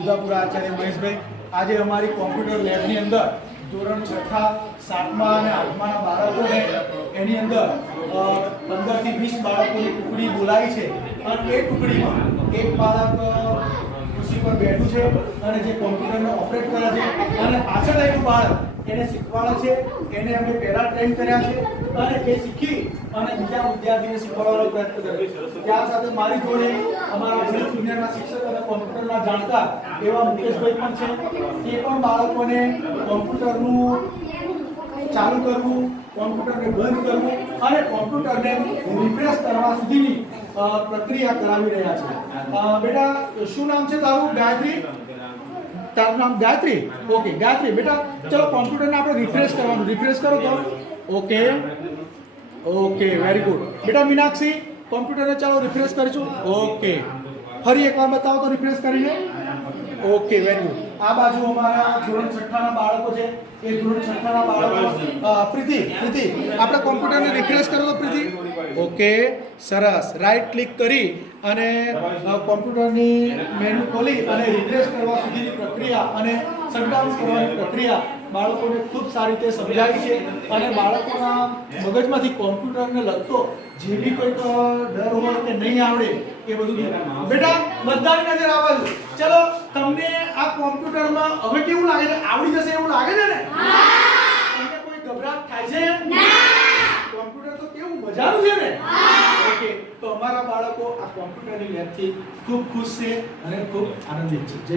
ઉદાપુરા આચાર્ય મહેશભાઈ. આજે અમારી કોમ્પ્યુટર લેબની અંદર ધોરણ 6, 7મા અને 8માના બાળકોને એની અંદર 15 થી 20 બાળકોની ટુકડી બોલાવી છે અને એ ટુકડીમાં એક બાળક ખુરશી પર બેઠું છે અને જે કોમ્પ્યુટરને ઓપરેટ કરે છે અને પાછળ આવ્યું બાળક એને શીખવાડે છે. એને અમે પહેલા ટ્રેન કર્યા છે અને એ શીખી અને બીજા વિદ્યાર્થીને શીખવાડવાનો પ્રયત્ન કર્યો. ત્યાર સાથે મારી જોડે અમારા જુનિયરના શિક્ષક અને કોમ્પ્યુટરના જાણકાર એવા મુકેશભાઈ પણ છે. એ પણ બાળકોને કોમ્પ્યુટરનું ચાલુ કરવું, કોમ્પ્યુટરને બંધ કરવું અને કોમ્પ્યુટરને રિફ્રેશ કરવા સુધીની પ્રક્રિયા કરાવી રહ્યા છે. બેટા શું નામ છે તારું? ગાયત્રી. તારું નામ ગાયત્રી? ઓકે ગાયત્રી બેટા ચલો કોમ્પ્યુટરને આપણે રિફ્રેશ કરવાનું. રિફ્રેશ કરો તો ઓકે ઓકે વેરી ગુડ. બેટા મીનાક્ષી કોમ્પ્યુટરને ચાલો રિફ્રેશ કરીશું. ઓકે ફરી એકવાર બતાવો તો રિફ્રેશ કરીને. Okay very good. આ બાજુ અમારા ધોરણ 6ના બાળકો છે. એ ધોરણ 6ના બાળકો પ્રીતિ આપણે કોમ્પ્યુટરને રિફ્રેશ કરો તો પ્રીતિ. ઓકે સરસ. રાઈટ ક્લિક કરી અને કોમ્પ્યુટરની મેનુ ખોલી અને રિફ્રેશ કરવા સુધીની પ્રક્રિયા અને શટડાઉન કરવાની પ્રક્રિયા બાળકોને ખૂબ સારી રીતે સમજાય છે અને બાળકોના મગજમાંથી કોમ્પ્યુટરને લગતો જે બી કોઈ ડર હોય કે નહીં આવડે એ બધું બેટા બધાની નજર આવે છે. ચલો તમને આ કોમ્પ્યુટરમાં હવે કેવું લાગે છે? આવડી જશે એવું લાગે છે ને? તમને કોઈ ગભરાટ થાય છે? કોમ્પ્યુટર તો કેવું મજાનું છે ને? ઓકે તો અમારા બાળકો આ કોમ્પ્યુટરની લેબથી ખૂબ ખુશ છે અને ખૂબ આનંદિત છે. જય